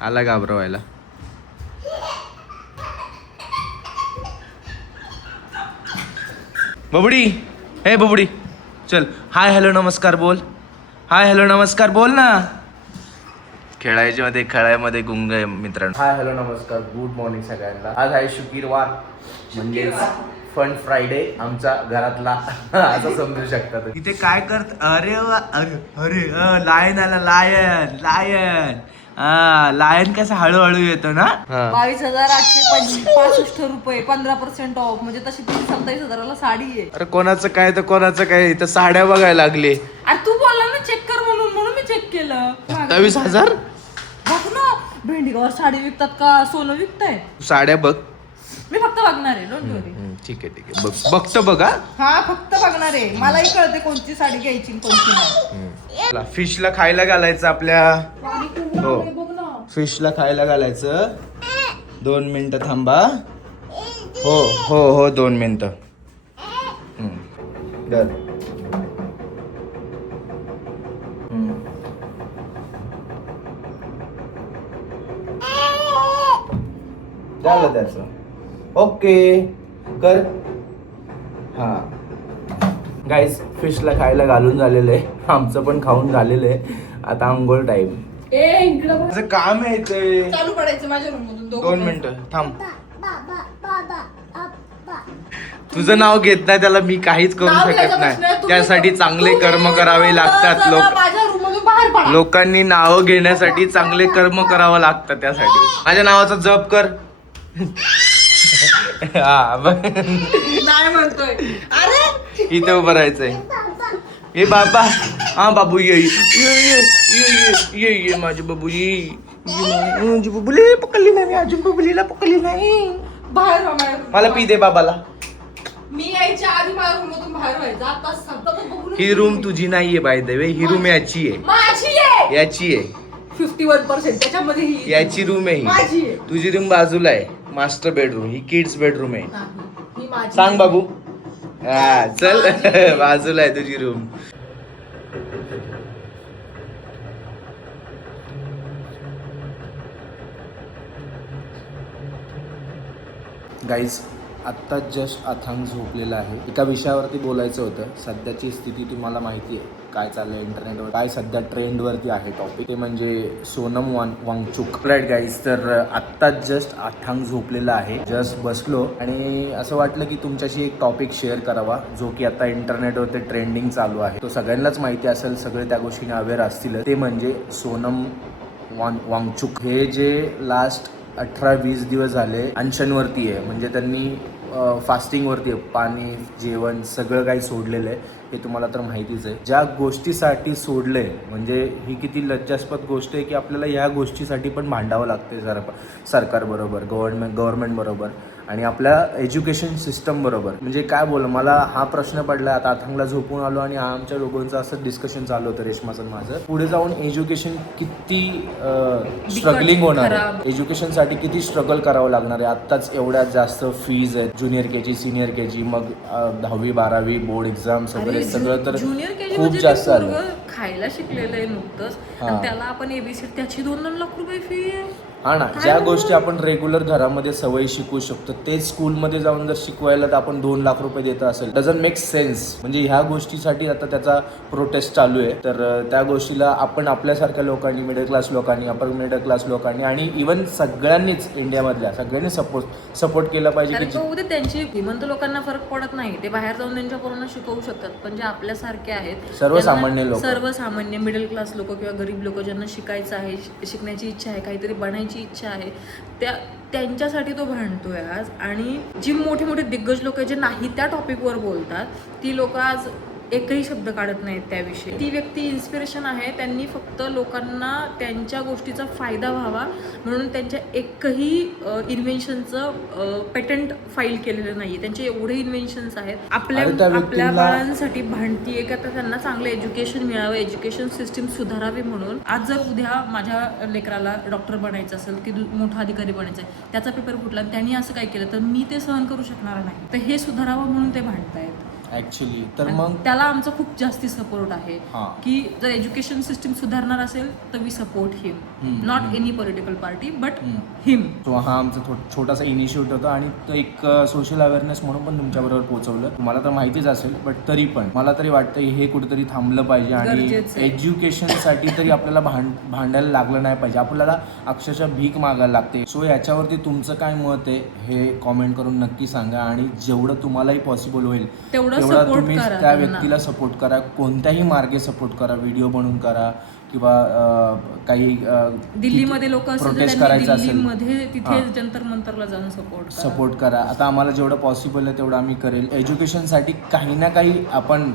आला घाबरवायला. बबडी, हे बबडी चल, हाय हॅलो नमस्कार बोल. हाय हॅलो नमस्कार बोल ना. खेळामध्ये गुंग आहे मित्रांनो. हाय हॅलो नमस्कार, गुड मॉर्निंग सगळ्यांना. आज आहे शुक्रवार, म्हणजे फन फ्रायडे आमचा घरातला असं समजू शकता. इथे काय करत? अरे वा, अरे अरे लायन आला, लायन लायन. लायन कसं हळूहळू येतो ना. 22,865 रुपये, 15% ऑफ. म्हणजे तशी 27,000ला साडी आहे. अरे कोणाचं काय तर कोणाचं काय, इथं साड्या बघायला लागले. अरे तू बोलला ना चेक कर म्हणून मी चेक केलं. 27,000 बघ ना, भेंडीगावर साडी विकतात का सोनं विकताय? साड्या बघ. मी फक्त बघणार आहे, डोंट वरी. ठीक आहे बघतो बघा. हा फक्त बघणार आहे, मलाही कळते कोणती साडी घ्यायची कोणती नाही. फिशला खायला घालायचं आपल्या. हो, बघ ना. फिशला खायला घालायचं. 2 मिनिटं थांबा. हो हो हो 2 मिनिटं. झालं त्याचं. ओके कर. हा गाईज, फिशला खायला घालून झालेलं आहे. आमचं पण खाऊन झालेलं आहे. आता आंघोळ टाईम. माझं काम आहे ते. चालू पडायचं माझ्या रूम मधून. 2 मिनिटं थांब. तुझं नाव घेत नाही त्याला मी काहीच करू शकत नाही. त्यासाठी चांगले कर्म करावे लागतात. लोकांनी नाव घेण्यासाठी चांगले कर्म करावं लागतं. त्यासाठी माझ्या नावाचा जप कर. हा नाही म्हणतोय. अरे इथे उभं राहायचंय. ए बाबा, हा बाबू ये ये ये ये ये ये माझे बाबू ये. माझी बबुली पकडली नाही, अजून बबुलीला पकडली नाही. बाहेर मला पी दे बाबाला. मी यायच्या आधी माझ्या रूम मधून बाहेर व्हायचं. आता सगळं बघून. ही रूम तुझी नाहीये by the way. He room याची आहे. माझी आहे. याची आहे. 51% त्याच्यामध्ये ही याची रूम आहे. माझी ही आहे. तुझी रूम बाजूला आहे, मास्टर बेडरूम. ही किड्स बेडरूम आहे. ही माझी. सांग बाबू. हा चल बाजूला आहे तुझी रूम. गाईज, आत्ता जस्ट अथांग झोपलेला आहे. एका विषयावरती बोलायचं होतं. सध्याची स्थिती तुम्हाला माहिती आहे काय चाललंय इंटरनेटवर, काय सध्या ट्रेंडवरती आहे टॉपिक, ते म्हणजे सोनम वांगचुक. राईट गाईज, तर आत्ता जस्ट अथांग झोपलेला आहे. जस्ट बसलो आणि असं वाटलं की तुमच्याशी एक टॉपिक शेअर करावा, जो की आता इंटरनेटवरती ट्रेंडिंग चालू आहे. तो सगळ्यांनाच माहिती असेल, सगळे त्या गोष्टीने अवेअर असतील. ते म्हणजे सोनम वांगचुक. हे जे लास्ट 18-20 दिवस झाले अनशनवरती आहे. म्हणजे त्यांनी फास्टिंगवरती आहे. पाणी, जेवण सगळं काही सोडलेलं आहे. हे तुम्हाला तर माहितीच आहे. ज्या गोष्टीसाठी सोडले, म्हणजे ही किती लज्जास्पद गोष्ट आहे की आपल्याला ह्या गोष्टीसाठी पण भांडावं लागते सरकारबरोबर, गव्हर्नमेंट बरोबर आणि आपल्या एज्युकेशन सिस्टम बरोबर. म्हणजे काय बोल, मला हा प्रश्न पडला. आता अथांगला झोपून आलो आणि आमच्या दोघांचं असं डिस्कशन चालू होतं, रेश्माचं माझं. पुढे जाऊन एज्युकेशन किती स्ट्रगलिंग होणार आहे, एज्युकेशनसाठी किती स्ट्रगल करावं लागणार आहे. आत्ताच एवढ्या जास्त फीज आहेत. ज्युनियर केजी, सिनियर केजी, मग 10वी 12वी बोर्ड एक्झाम्स वगैरे सगळं तर खूप जास्त आलं. खायला शिकलेलं आहे नुकतंच, त्याला आपण एबीसी, त्याची 2-2 लाख रुपये फी आहे. हा ना, ज्या गोष्टी आपण रेग्युलर घरामध्ये सवयी शिकवू शकतो तेच स्कूलमध्ये जाऊन जर शिकवायला तर आपण 2 लाख रुपये देत असेल, डझंट मेक सेन्स. म्हणजे ह्या गोष्टीसाठी आता त्याचा प्रोटेस्ट चालू आहे. तर त्या गोष्टीला आपण आपल्यासारख्या लोकांनी, मिडल क्लास लोकांनी, अपर मिडल क्लास लोकांनी आणि इव्हन सगळ्यांनीच, इंडियामधल्या सगळ्यांनी सपोर्ट केला पाहिजे. की त्यांची श्रीमंत लोकांना फरक पडत नाही, ते बाहेर जाऊन त्यांच्या पोरांना शिकवू शकतात. पण जे आपल्यासारखे आहेत, सर्वसामान्य मिडल क्लास लोक किंवा गरीब लोक, ज्यांना शिकायचं आहे, शिकण्याची इच्छा आहे, काहीतरी बनायची इच्छा आहे, त्यांच्यासाठी तो भांडतोय आज. आणि जी मोठे मोठे दिग्गज लोक जे नाही त्या टॉपिकवर बोलतात, ती लोक आज एकही शब्द काढत नाहीत त्याविषयी. ती व्यक्ती इन्स्पिरेशन आहे. त्यांनी फक्त लोकांना त्यांच्या गोष्टीचा फायदा व्हावा म्हणून त्यांच्या एकही इन्व्हेन्शनचं पेटंट फाईल केलेलं नाही. त्यांचे एवढे इन्व्हेन्शन्स आहेत. आपल्या बाळांसाठी भांडतीये का त्यांना चांगलं एज्युकेशन मिळावं, एज्युकेशन सिस्टीम सुधारावी म्हणून. आज जर उद्या माझ्या लेकराला डॉक्टर बनायचं असेल, की मोठा अधिकारी बनायचं आहे, त्याचा पेपर फुटला आणि त्यांनी असं काय केलं तर मी ते सहन करू शकणार नाही. तर हे सुधारावं म्हणून ते भांडतायत. ऍक्च्युली तर आणि मग त्याला आमचा खूप जास्ती सपोर्ट आहे हा. की जर एज्युकेशन सिस्टीम सुधारणार असेल तर we support him, not any political party but him. तो हा आमचा छोटासा इनिशिएटिव्ह होता आणि तो एक सोशल अवेअरनेस म्हणून पण तुमच्याबरोबर पोहोचवलं. तुम्हाला तर माहितीच असेल, बट तरी पण मला तरी वाटतं हे कुठेतरी थांबलं पाहिजे आणि गरजेचं आहे. एज्युकेशनसाठी तरी आपल्याला भांडायला लागलं नाही पाहिजे. आपल्याला अक्षरशः भीक मागायला लागते. सो याच्यावरती तुमचं काय मत आहे हे कॉमेंट करून नक्की सांगा आणि जेवढं तुम्हालाही पॉसिबल होईल तेवढं तेवढा support तुम्ही करा त्या त्यांना. व्यक्तीला सपोर्ट करा. कोणत्याही मार्गे सपोर्ट करा, व्हिडिओ बनवून करा किंवा काही दिल्लीमध्ये लोक असतील तर प्रोटेस्ट त्यांनी करायचं असेल दिल्लीमध्ये तिथे हां. जंतर मंतरला जाऊन सपोर्ट सपोर्ट करा. आता आम्हाला जेवढं पॉसिबल आहे तेवढं आम्ही करेल. एज्युकेशनसाठी काही ना काही आपण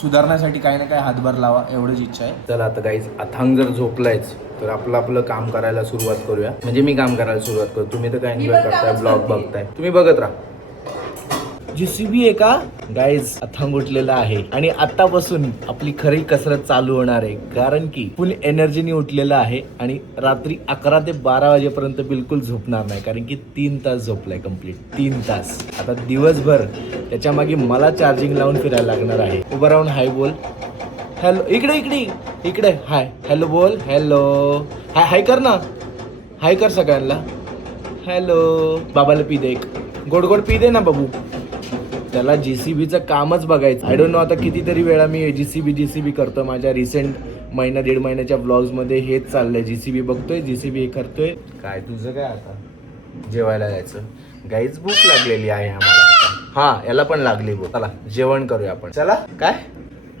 सुधारण्यासाठी काही ना काही हातभार लावा एवढीच इच्छा आहे. चला आता काहीच अथांग जर झोपलायच तर आपलं काम करायला सुरुवात करूया. म्हणजे मी काम करायला सुरुवात करू. तुम्ही तर काय एन्जॉय करताय, ब्लॉग बघताय, तुम्ही बघत राहा. JCB आहे का गाईज? अथांग उठलेला आहे आणि आतापासून आपली खरी कसरत चालू होणार आहे. कारण की फुल एनर्जीने उठलेला आहे आणि रात्री 11 ते 12 वाजेपर्यंत बिलकुल झोपणार नाही. कारण की 3 तास झोपलाय कम्प्लीट, 3 तास. आता दिवसभर त्याच्या मागे मला चार्जिंग लावून फिरायला लागणार आहे. उभं राहून हाय बोल, हॅलो, इकडे इकडे इकडे, हाय हॅलो बोल, हॅलो, हाय हाय कर ना, हाय कर सगळ्यांना, हॅलो. बाबाला पी दे, एक गोड गोड पी दे ना बाबू. त्याला JCBचं कामच बघायचं. आय डोंट नो आता कितीतरी वेळा मी JCB करतो. माझ्या रिसेंट महिना 1.5 महिन्याच्या व्लॉग्समध्ये हेच चाललंय. JCB बघतोय, JCB हे करतोय. काय तुझं काय आता जेवायला जायचं. गाईच भूक लागलेली आहे आम्हाला आता. हा, याला पण लागली भूक. चला जेवण करूया आपण. चला. काय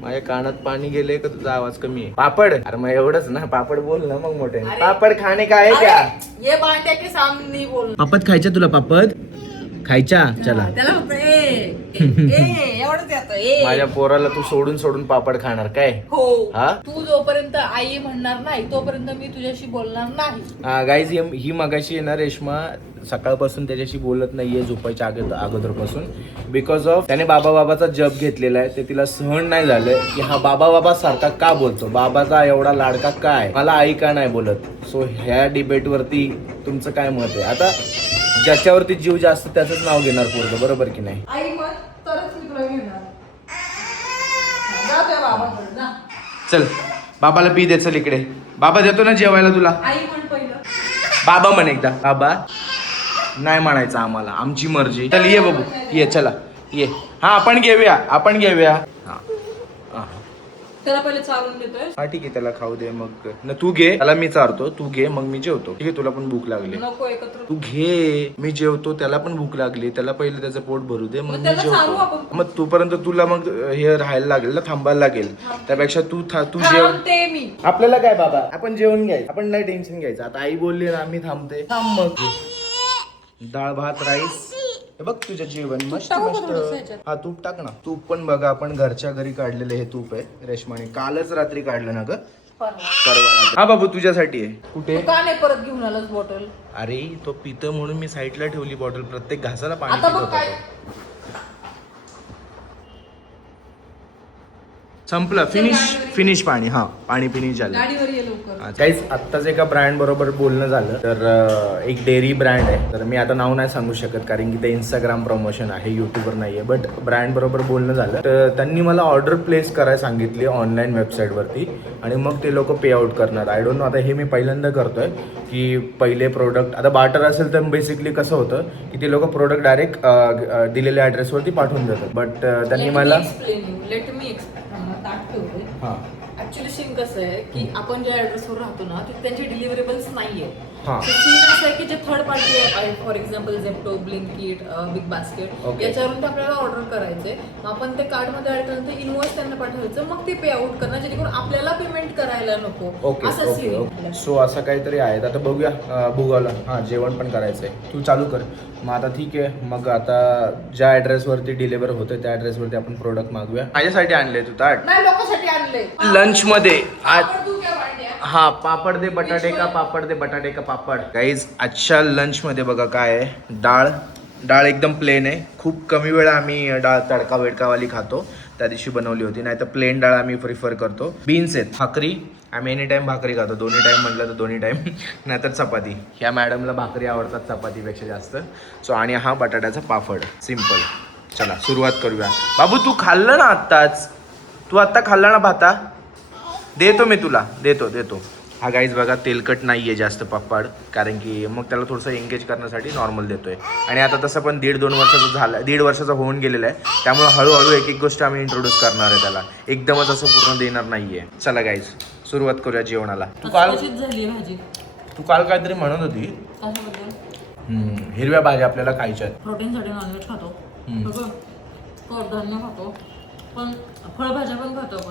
माझ्या कानात पाणी गेले का तुझा आवाज कमी आहे? पापड. अरे मग एवढंच ना, पापड बोल ना मग मोठे. पापड खाणे का है क्या? ये बांड्या के सामने बोल. पापड खायच्या तुला? पापड खायच्या? चला. त्याला फक्त एवढंच येतं. माझ्या पोराला तू सोडून पापड खाणार काय? हो. हा? तू जोपर्यंत आई म्हणणार नाही तोपर्यंत मी तुझ्याशी बोलणार नाही. गाईज ही मगाशी आहे ना रेश्मा सकाळपासून त्याच्याशी बोलत नाहीये झोपायच्या अगोदरपासून. बिकॉज ऑफ त्याने बाबाचा जप घेतलेला आहे. ते तिला सहन नाही झालंय की हा बाबा सारखा का बोलतो, बाबाचा एवढा लाडका काय, मला आई का नाही बोलत. सो ह्या डिबेट वरती तुमचं काय मत आहे? आता ज्याच्यावरती जीव जास्त त्याचंच नाव घेणार पोरगं, बरोबर की नाही? आई मत तरच मी तुला घेणार. जा त्या बाबाकडे जा. चल बाबाला पी दे. चल इकडे, बाबा देतो ना जेवायला तुला. आई म्हण पहिलं. बाबा म्हण एकदा. बाबा नाही म्हणायचं आम्हाला, आमची मर्जी. चल ये बाबू, ये. चला ये. हा आपण घेऊया हा. त्याला पहिले चालून देतोय. हा ठीक आहे, त्याला खाऊ दे. मग न तू घे, त्याला मी चारतो, तू घे मग मी जेवतो. ठीक आहे, तुला पण भूक लागली. नको एकत्र. तू घे, मी जेवतो. त्याला पण भूक लागली, त्याला पहिले त्याचं पोट भरू दे मग मी त्याला सांगू जेवतो. आपण. मग तोपर्यंत तुला मग हे राहायला लागेल ना, थांबायला लागेल. त्यापेक्षा तू जेव. थांबते मी. आपल्याला काय बाबा, आपण जेवण घ्यायचं, आपण नाही टेन्शन घ्यायचं. आता आई बोलली ना, आम्ही थांबते. थांब मग. डाळ भात राईस हे बघ तुझं जेवण मस्त टाकू का मस्त. थोडंसं ह्याच्यात? हा तूप टाक ना. तूप पण बघा आपण घरच्या घरी काढलेलं हे तूप आहे. रेशमाने कालच रात्री काढलं ना ग, परवा रात्री. हा बाबू तुझ्यासाठी आहे. कुठे? तू का नाही परत घेऊन आलास बॉटल? अरे तो पितं म्हणून मी साईडला ठेवली बॉटल. प्रत्येक घासाला पाणी आता पित बघ होता काय तो. संपलं. फिनिश पाणी. हा पाणी फिनिश झालं. गाडीवर ये लवकर. काहीच आत्ताच एका ब्रँड बरोबर बोलणं झालं. तर एक डेअरी ब्रँड आहे. तर मी आता नाव नाही सांगू शकत कारण की ते इंस्टाग्राम प्रमोशन आहे, युट्यूबवर नाहीये. बट ब्रँड बरोबर बोलणं झालं तर त्यांनी मला ऑर्डर प्लेस करायला सांगितली ऑनलाईन वेबसाईटवरती आणि मग ते लोक पे आउट करणार. आय डोंट नो, आता हे मी पहिल्यांदा करतोय की पहिले प्रोडक्ट, आता बार्टर असेल तर बेसिकली कसं होतं की ते लोक प्रोडक्ट डायरेक्ट दिलेल्या ॲड्रेसवरती पाठवून देतात. बट त्यांनी मला लेट मी ताट ठेवते. हां ऍक्च्युली सीन कसं आहे की आपण ज्या ऍड्रेसवर राहतो ना तिथे त्यांचे डिलिव्हरेबल्स नाहीये. हां. सीन असं आहे की जे थर्ड पार्टी आहे, for example Zepto, Blinkit, big basket, Okay. याच्यावरून ते आपल्याला ऑर्डर करायचे. मग आपण ते कार्डमध्ये ऍड केल्यानंतर इनवॉइस त्यांना पाठवायचं, मग ते पे आउट करणार जेणेकरून आपल्याला पेमेंट करायला नको. ओके असं ओके सीन ओके. सो असं काहीतरी आहे. आता बघूया. भुगावला हां जेवण पण करायचं आहे. तू चालू कर मग. आता ठीक आहे. मग आता ज्या ॲड्रेसवरती डिलिव्हर होतं त्या ॲड्रेसवरती आपण प्रोडक्ट मागूया. माझ्यासाठी आणले तू ताट नाही, लोकांसाठी आणले लंचमध्ये आज. तू काय वाढल्या? हा पापड दे बटाटे का, पापड दे बटाटे का पापड. काहीच आजच्या लंचमध्ये बघा काय आहे. डाळ एकदम प्लेन आहे. खूप कमी वेळा आम्ही डाळ तडका वेडकावाली खातो. त्या दिवशी बनवली होती, नाही तर प्लेन डाळ आम्ही प्रिफर करतो. बीन्स आहेत, भाकरी. आम्ही एनी टाईम भाकरी खातो. दोन्ही टाईम म्हटलं तर दोन्ही टाईम, नाहीतर चपाती. ह्या मॅडमला भाकरी आवडतात चपातीपेक्षा जास्त. सो आणि हा बटाट्याचा पापड सिम्पल. चला सुरुवात करूया. बाबू तू खाल्लं ना आत्ताच, तू आत्ता खाल्ला ना भाता, देतो मी तुला, देतो. हा गाईज बघा तेलकट नाही आहे जास्त पापड, कारण की मग त्याला थोडंसं एंगेज करण्यासाठी नॉर्मल देतोय. आणि आता तसं पण 1.5-2 वर्षाचं झालं, 1.5 वर्षाचा होऊन गेलेला आहे, त्यामुळे हळूहळू एक एक गोष्ट आम्ही इंट्रोड्यूस करणार आहे त्याला, एकदमच असं पूर्ण देणार नाहीये. चला गाईज सुरुवात करूया जेवणाला. तू झाली भाजी. तू काल काहीतरी म्हणत होती हिरव्या भाज्या आपल्याला खायच्या आहेत. प्रोटीनसाठी नॉनव्हेज खातो, कडधान्य खातो, पण फळभाज्या पण खातो,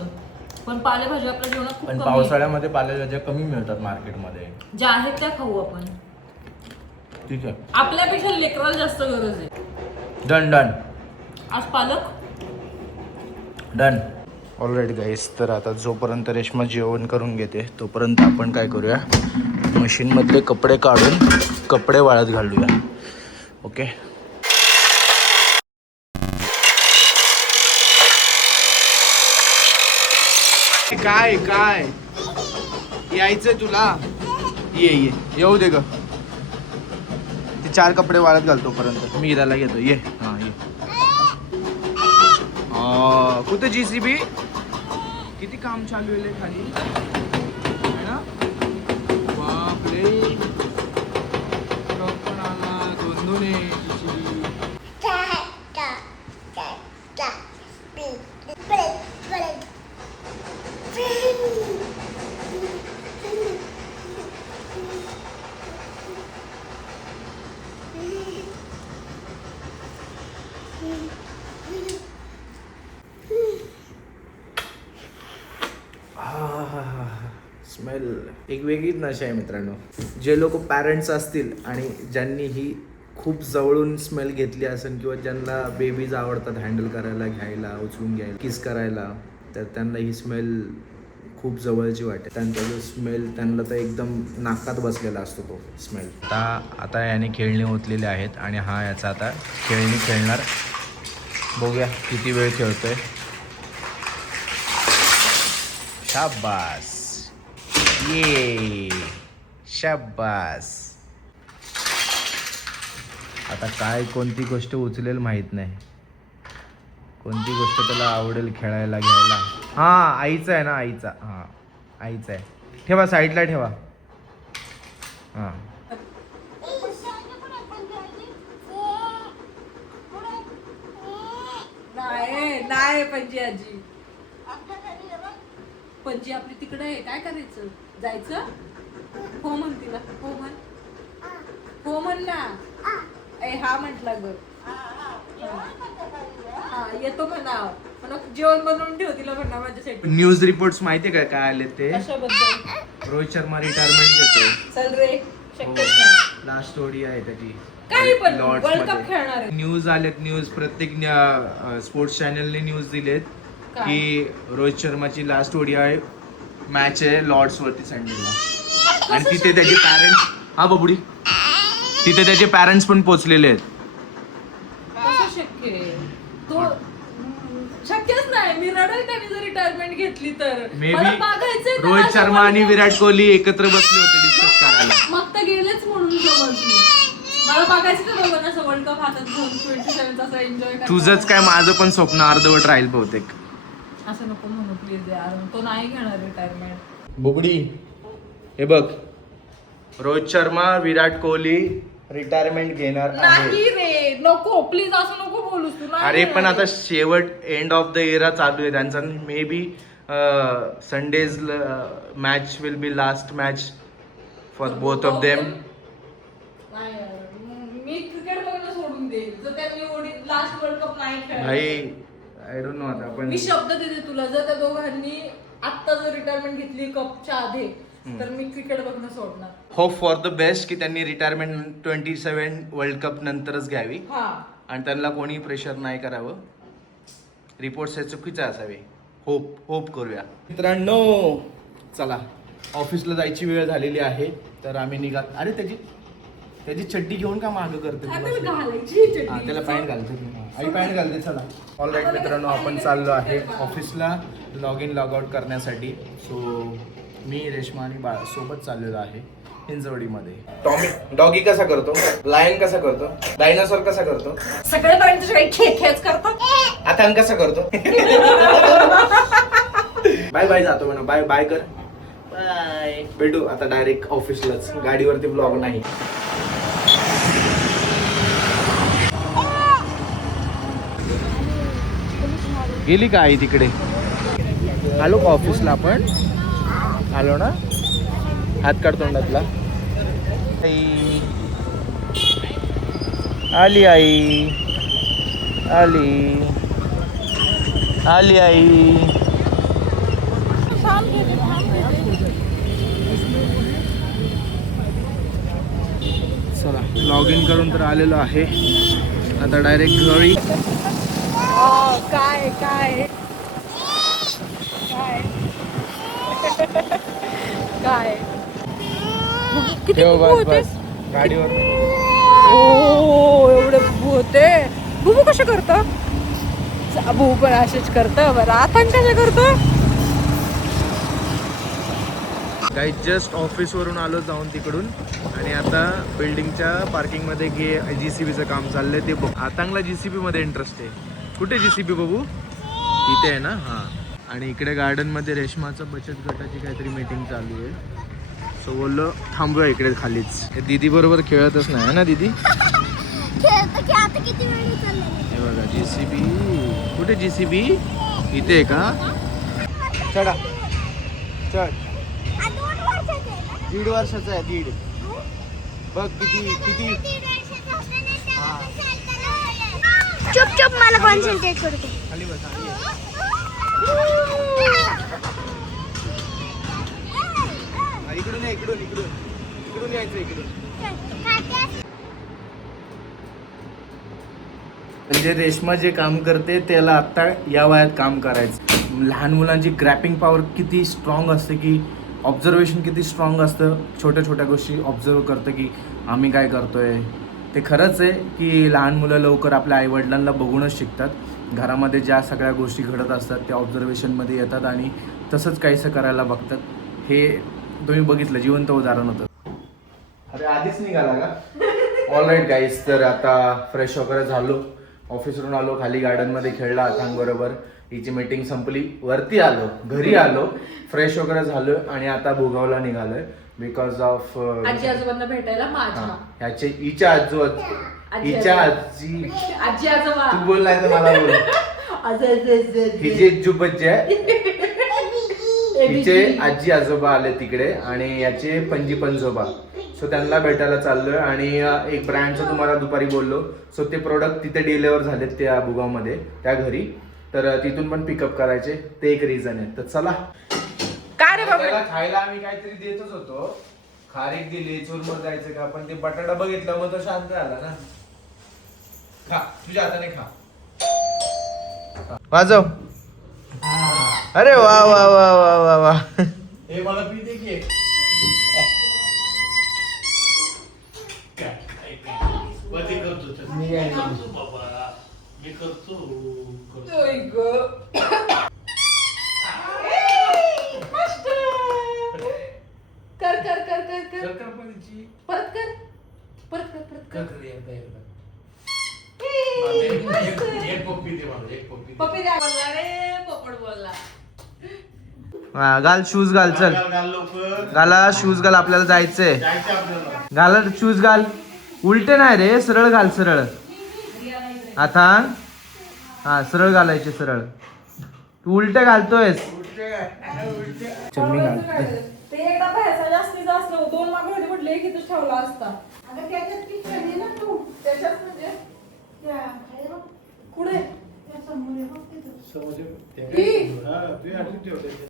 पण पालेभाज्या आपल्या जेवणात खूप पण कमी पावसाळ्यामध्ये पालेभाज्या कमी मिळतात मार्केटमध्ये. ज्या आहेत त्या खाऊ आपण. ठीक आहे, आपल्यापेक्षा लेकराला जास्त गरज आहे. डन आज पालक डन. ऑलराईट गाईस, तर आता जोपर्यंत रेश्मा जेवण करून घेते तोपर्यंत आपण काय करूया, मशीनमधले कपडे काढून कपडे वाळत घालूया. ओके, काय यायचंय तुला, ये येऊ दे ग. ते 4 कपडे वाळत घालतो पर्यंत मी इराला घेतो. ये ये. कुठे JCB, किती काम चालू आहे खाली है ना. बापरे, ट्रक पण आला, दोन आहे JCB. स्मेल एक वेगळीच नशा आहे मित्रांनो. जे लोक पॅरेंट्स असतील आणि ज्यांनी ही खूप जवळून स्मेल घेतली असेल, किंवा ज्यांना बेबीज आवडतात हँडल करायला, घ्यायला, उचलून घ्यायला, किस करायला, तर त्यांना ही स्मेल खूप जवळची वाटते. त्यांचा जो स्मेल त्यांना तर एकदम नाकात बसलेला असतो तो स्मेल. आता याने खेळणे ओतलेले आहेत आणि हा याचा आता खेळणी खेळणार. बघूया किती वेळ खेळतोय. शाबास, ये शाबास. आता काय कोणती गोष्ट उचलेल माहीत नाही, कोणती गोष्ट त्याला आवडेल खेळायला, घ्यायला. हां आईचा आहे ना, आईचा. हां आईचा आहे, ठेवा साईडला ठेवा. हां नाही पणजी आजी, पणजी आपली तिकडे आहे, काय करायचं, जायचं. हो म्हण तिला, हो म्हण ना. हा म्हटला ग, हा येतो म्हणा, जेवण बनवून ठेव तिला म्हणा माझ्यासाठी. न्यूज रिपोर्ट्स माहितीये का काय आले ते, कशाबद्दल. रोहित शर्मा रिटायरमेंट घेतोय. चल रे, शक्यच नाही. लास्ट स्टोरी आहे त्याची, काही पण वर्ल्ड कप खेळणार आहे. न्यूज आलेत, न्यूज प्रत्येक स्पोर्ट्स चॅनलने न्यूज दिलेत की रोहित शर्माची लास्ट ODI मॅच आहे लॉर्ड्स वरती संडेला, आणि तिथे त्याचे पॅरेंट्स, हा बबुडी, तिथे त्याचे पॅरेंट्स पण पोहोचलेले आहेत. कसं शक्य आहे, तो शक्यच नाही. मी रडेल त्याने जर रिटायरमेंट घेतली तर. मे बी रोहित शर्मा आणि विराट कोहली एकत्र बसले होते डिस्कस करायला. मग तर गेलेच म्हणून समजली. मला बघायचं तर बघा असं वर्ल्ड कप हातात घेऊन 27 असं एन्जॉय करायचं. तुझंच काय, माझं पण स्वप्न अर्धवट राहील बहुतेक. असं नको म्हणू प्लीज यार, तो नाही घेणार रिटायरमेंट. बुबडी हे बघ, रोहित शर्मा, विराट कोहली रिटायरमेंट घेणार आहे. नाही रे, नको प्लीज, असं नको बोलूस तू. अरे पण आता शेवट, एंड ऑफ द एरा चालू आहे त्यांचा. May be Sundays match will be last match for both of them. Me cricket बघणं सोडून देईल जर त्यांनी लास्ट वर्ल्ड कप नाही खेळला. भाई आय डोंट नो. आता पण मी शब्द देते तुला, जर त्या दोघांनी आत्ता जर रिटायरमेंट घेतली कपच्या आधी, तर मी क्रिकेट बघणं सोडणार. होप फॉर द बेस्ट की त्यांनी रिटायरमेंट 27 वर्ल्ड कप नंतरच घ्यावी, आणि त्यांना कोणी प्रेशर नाही करावं. रिपोर्ट्स हे चुकीचे असावे. होप करूया मित्रांनो. चला ऑफिसला जायची वेळ झालेली आहे, तर आम्ही निघा. अरे त्याची चड्डी घेऊन का मागं करते, त्याला पॅन्ट घालते, आई पॅन्ट घालते. चला ऑलराईट मित्रांनो, आपण चाललो आहे ऑफिसला लॉग इन लॉग आउट करण्यासाठी. सो मी, रेश्मा आणि बाळा सोबत चाललेलो आहे. हिंजवडीमध्ये. टॉमी डॉगी कसा करतो, लायन कसा करतो, डायनासोर कसा करतो, सगळे प्राणी तुझ्या काही खेच करतात. आता कसा करतो. बाय बाय जातो म्हणा. बाय बाय कर. बाय. भेटू आता डायरेक्ट ऑफिसलाच, गाडीवरती ब्लॉग नाही. गेली का आई तिकडे? आलो का ऑफिसला आपण? आलो ना. हात काढ तोंडातला. आई आली, आई आली, आली आई. चला लॉग इन करून तर आलेलो आहे. आता डायरेक्ट घरी. काय काय काय किती ठेव, बुबू बस होते? बस गाडीवर. ओ एवढे बुबू होते. बुबू कसे करतो? बुबू पण असेच करतं. बरं आता कसे करतो? काही जस्ट ऑफिसवरून आलो जाऊन तिकडून, आणि आता बिल्डिंगच्या पार्किंगमध्ये JCBचं काम चाललंय ते बघ. आतांगला JCB मध्ये इंटरेस्ट आहे. कुठे JCB बघू? इथे आहे ना. हां. आणि इकडे गार्डनमध्ये रेशमाचं बचत गटाची काहीतरी मीटिंग चालू आहे. सो बोललो थांबूया इकडे खालीच. हे दीदी बरोबर खेळतच नाही ना दीदी. हे बघा JCB. कुठे JCB? इथे आहे का? चढा चढ. 1.5 वर्षाचा आहे. 1.5. बघ किती किती. चुप चुप मला कॉन्सन्ट्रेट करते. खाली बस. इकडून ये, इकडून इकडून इकडून यायचं इकडून. म्हणजे रेश्मा जे काम करते त्याला आता या वयात काम करायचं. लहान मुलांची ग्रॅपिंग पॉवर किती स्ट्रॉंग असते, की ऑब्झर्वेशन किती स्ट्रॉंग असतं. छोट्या छोट्या गोष्टी ऑब्झर्व करतं की आम्ही काय करतोय. ते खरंच आहे की लहान मुलं लवकर आपल्या आईवडिलांना बघूनच शिकतात. घरामध्ये ज्या सगळ्या गोष्टी घडत असतात त्या ऑब्झर्वेशनमध्ये येतात आणि तसंच काहीसं करायला बघतात. हे तुम्ही बघितलं, जिवंत उदाहरण होतं. अरे आधीच निघाला का? ऑलराईट गाईज, तर आता फ्रेश वगैरे झालो, ऑफिसवरून आलो, खाली गार्डनमध्ये खेळला अथांगबरोबर. हिची मीटिंग संपली, वरती आलो, घरी आलो, फ्रेश वगैरे झालो आणि आता भोगावला निघालोय. बिकॉज ऑफ आजी आजोबांना भेटायला माझ्या ह्याचे हिच्या आजी आजी आजोबा. तू बोल नाही तर मला बोल. हिची जुबज्जी आहे. हिचे आजी आजोबा आले तिकडे आणि याचे पणजी पणजोबा. सो त्यांना भेटायला चाललोय आणि एक ब्रँडचं तुम्हाला दुपारी बोललो. सो ते प्रोडक्ट तिथे डिलिव्हर झालेत त्या भुगावमध्ये, त्या घरी. तर तिथून पण पिकअप करायचे, ते एक रिझन आहे. तर चला. काय रे बाबा? खायला आम्ही काहीतरी देतच होतो. खारीक दिली, चुरमर जायचं का, पण ते बटाटा बघितला मग तो शांत झाला ना. खा, तुझ्या हाताने खा. वाजव. अरे वा वा वा वा वा वा. हे मला पिते की कर कर कर कर कर परत कर परत कर परत कर. पप्पी द्या. बोलला रे पोपट बोलला. घाल शूज घाल. चल घाला शूज घाल, आपल्याला जायचंय. घाला शूज घाल. उलटे नाही रे, सरळ घाल. सरळ. आता हा सरळ घालायचे, सरळ. तू उलटे घालतोयस. चल मी घालते. ते एकदा बाहेरचा जास्तीत जास्त 2 मागवले म्हटले की तू ठेवला असता. त्याच्यात म्हणजे कुठे